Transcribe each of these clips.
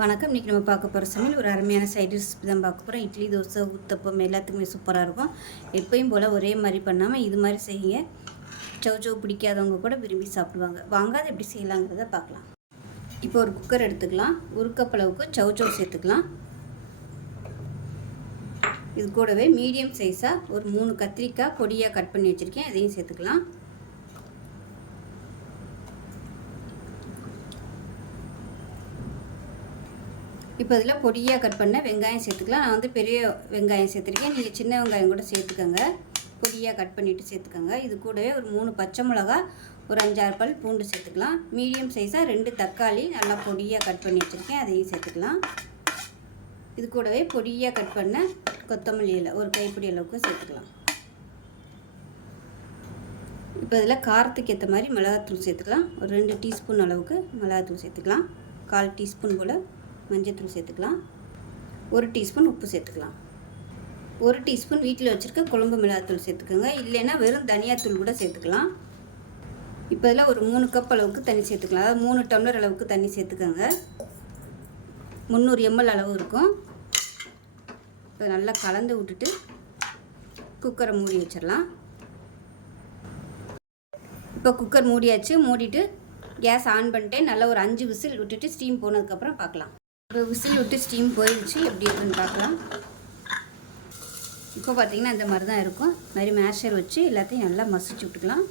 வணக்கம். இன்றைக்கி நம்ம பார்க்க போகிற சமையல் ஒரு அருமையான சைட் ரெசிபி தான் பார்க்க போகிறோம். இட்லி, தோசை, ஊத்தப்பம் எல்லாத்துக்குமே சூப்பராக இருக்கும். எப்பயும் போல் ஒரே மாதிரி பண்ணாமல் இது மாதிரி செய்யுங்க. சவ் பிடிக்காதவங்க கூட விரும்பி சாப்பிடுவாங்க. வாங்க அதை எப்படி செய்யலாங்கிறத பார்க்கலாம். இப்போ ஒரு குக்கர் எடுத்துக்கலாம். ஒரு கப் அளவுக்கு சவ் சேர்த்துக்கலாம். இது கூடவே மீடியம் சைஸாக ஒரு 3 கத்திரிக்காய் பொடியாக கட் பண்ணி வச்சுருக்கேன். அதையும் சேர்த்துக்கலாம். இப்போ இதில் பொடியாக கட் பண்ண வெங்காயம் சேர்த்துக்கலாம். நான் வந்து பெரிய வெங்காயம் சேர்த்துருக்கேன். நீங்கள் சின்ன வெங்காயம் கூட சேர்த்துக்கோங்க. பொடியாக கட் பண்ணிவிட்டு சேர்த்துக்கோங்க. இது கூடவே ஒரு 3 பச்சை மிளகா, ஒரு 5-6 பல் பூண்டு சேர்த்துக்கலாம். மீடியம் சைஸாக 2 தக்காளி நல்லா பொடியாக கட் பண்ணி வச்சுருக்கேன். அதையும் சேர்த்துக்கலாம். இது கூடவே பொடியாக கட் பண்ண கொத்தமல்லி இலை ஒரு கைப்பிடி அளவுக்கு சேர்த்துக்கலாம். இப்போ இதில் காரத்துக்கு ஏற்ற மாதிரி மிளகாத்தூள் சேர்த்துக்கலாம். ஒரு 2 டீஸ்பூன் அளவுக்கு மிளகாத்தூள் சேர்த்துக்கலாம். 1/4 டீஸ்பூன் போல் மஞ்சள்தூள் சேர்த்துக்கலாம். 1 டீஸ்பூன் உப்பு சேர்த்துக்கலாம். 1 டீஸ்பூன் வீட்டில் வச்சுருக்க குழம்பு மிளகாத்தூள் சேர்த்துக்கோங்க. இல்லைன்னா வெறும் தனியாத்தூள் கூட சேர்த்துக்கலாம். இப்போ இதில் ஒரு 3 கப் அளவுக்கு தண்ணி சேர்த்துக்கலாம். அதாவது 3 டம்ளர் அளவுக்கு தண்ணி சேர்த்துக்கோங்க. 300 ml அளவு இருக்கும். இப்போ நல்லா கலந்து விட்டுட்டு குக்கரை மூடி வச்சிடலாம். இப்போ குக்கர் மூடியாச்சு. மூடிட்டு கேஸ் ஆன் பண்ணிட்டு நல்லா ஒரு 5 விசில் விட்டுட்டு ஸ்டீம் போனதுக்கப்புறம் பார்க்கலாம். ஒரு விசில் விட்டு ஸ்டீம் போயிடுச்சு. எப்படி இருக்குன்னு பார்க்கலாம். இப்போ பார்த்திங்கன்னா இந்த மாதிரி தான் இருக்கும். இந்த மாதிரி மேஷர் வச்சு எல்லாத்தையும் நல்லா மசிச்சு விட்டுக்கலாம்.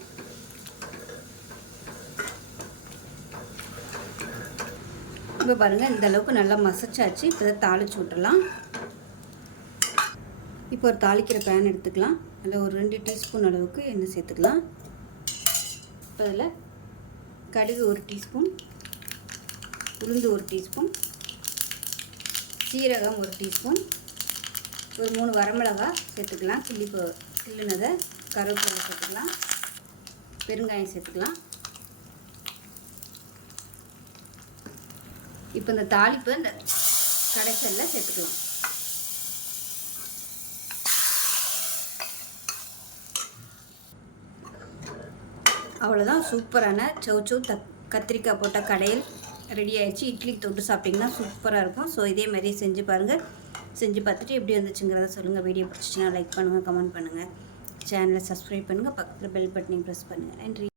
இப்போ பாருங்கள் இந்த அளவுக்கு நல்லா மசிச்சாச்சு. இப்போ இதை தாளித்து விட்டுடலாம். இப்போ ஒரு தாளிக்கிற பேன் எடுத்துக்கலாம். அதில் ஒரு 2 டீஸ்பூன் அளவுக்கு எண்ணெய் சேர்த்துக்கலாம். இப்போ அதில் கடுகு 1 டீஸ்பூன், உளுந்து 1 டீஸ்பூன், சீரகம் 1 டீஸ்பூன், ஒரு 3 வரமிளகா சேர்த்துக்கலாம். கிள்ளினதை கருவேப்பிலை சேர்த்துக்கலாம். பெருங்காயம் சேர்த்துக்கலாம். இப்போ இந்த தாளிப்பு இந்த கடைசலில் சேர்த்துக்கலாம். அவ்வளோதான். சூப்பரான சவ் கத்திரிக்காய் போட்ட கடையில் ரெடி ஆகிடுச்சு. இட்லி தொட்டு சாப்பிட்டிங்கன்னா சூப்பராக இருக்கும். ஸோ இதே மாதிரியே செஞ்சு பாருங்கள். செஞ்சு பார்த்துட்டு எப்படி வந்துச்சுங்கிறத சொல்லுங்கள். வீடியோ பிடிச்சிச்சின்னா லைக் பண்ணுங்கள், கமெண்ட் பண்ணுங்கள், சேனலை சப்ஸ்கிரைப் பண்ணுங்கள், பக்கத்தில் பெல் பட்டனையும் ப்ரெஸ் பண்ணுங்கள். நன்றி.